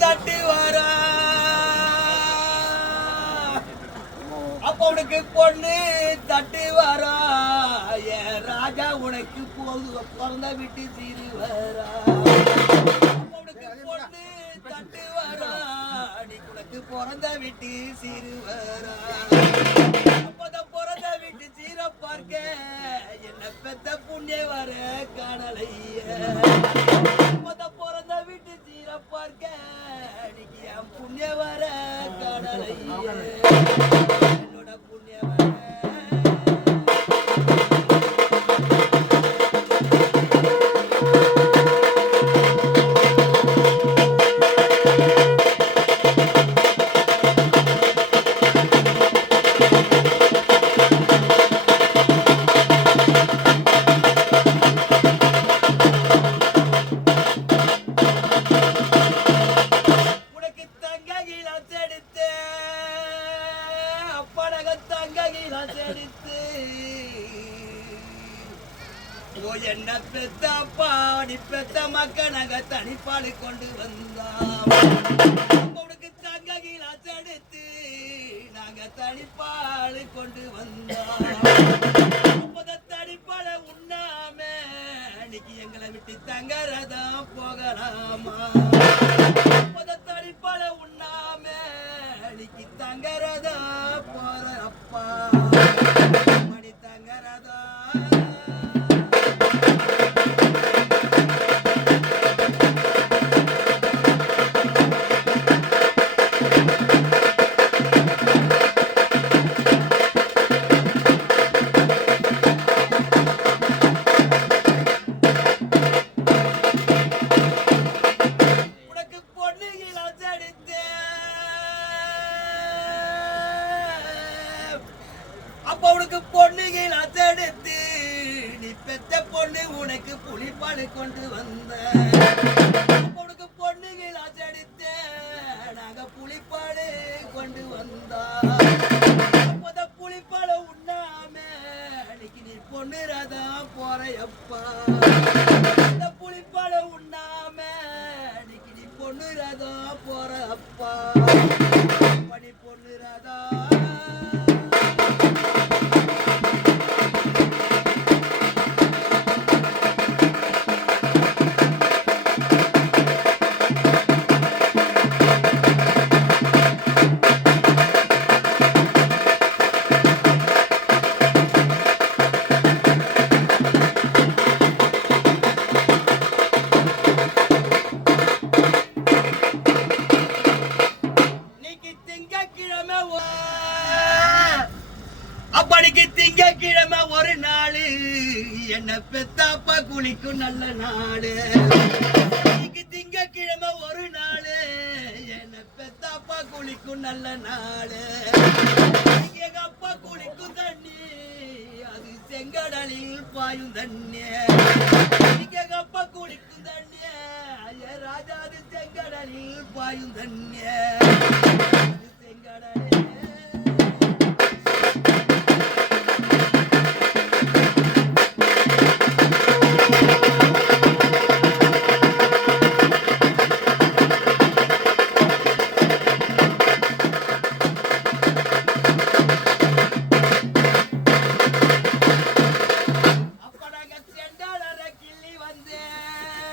தட்டி வரா அப்ப உனக்கு பொண்ணு தட்டி வரா என் ராஜா உனக்கு பிறந்த விட்டு சீரி வரா உனக்கு பொண்ணு தட்டி வரா நீ உனக்கு பிறந்த விட்டு சீரு வரா அப்பதான் பிறந்த விட்டு சீர பார்க்க என்ன பெத்த புண்ணிய வர காணலைய பிறந்த வீட்டு சீர பார்க்க இன்னைக்கு என் புண்ணிய வர காணலைய என்னோட புண்ணிய வர என்ன பெத்த பாடி பெத்த மக்கனாக தனிப்பாடு கொண்டு வந்தான் உனக்கு தங்க கிளாஸ் எடுத்து நாங்க தனிப்பாடு கொண்டு வந்தோம் தனிப்பாட உண்ணாம இன்னைக்கு எங்களை விட்டு தங்கறதான் போகலாமா தனிப்பாட உண்ணாம இன்னைக்கு தங்கறதா போற அப்பா மணி தங்கறதா உனக்கு பொண்ணுகள் அசெடுத்து நீ பெத்த பொண்ணு உனக்கு புலிப்பாடு கொண்டு வந்த உனக்கு பொண்ணுகள் அசெடுத்த நாங்க புலிப்பாடு கொண்டு வந்தா புலிப்பாடு உண்ணாம இன்னைக்கு நீ பொண்ணு ரதம் போறையப்பா இந்த புலிப்பாடு உண்ணாம இன்னைக்கு நீ பொண்ணு ரதம் போற அப்பா பணி பொண்ணு ரதம் அப்படிக்கு திங்கக்கிழமை ஒரு நாளு என்ன பெத்தாப்பா குளிக்கும் நல்ல நாடு திங்கக்கிழமை ஒரு நாளு என்ன பெத்தாப்பா குளிக்கும் நல்ல நாடு எங்க அப்பா குளிக்கும் தண்ணி அது செங்கடலில் பாயும் தண்ணி எங்க அப்பா குளிக்கும் தண்ணி ராஜா அது செங்கடலில் பாயும் தண்ணி செங்கடலே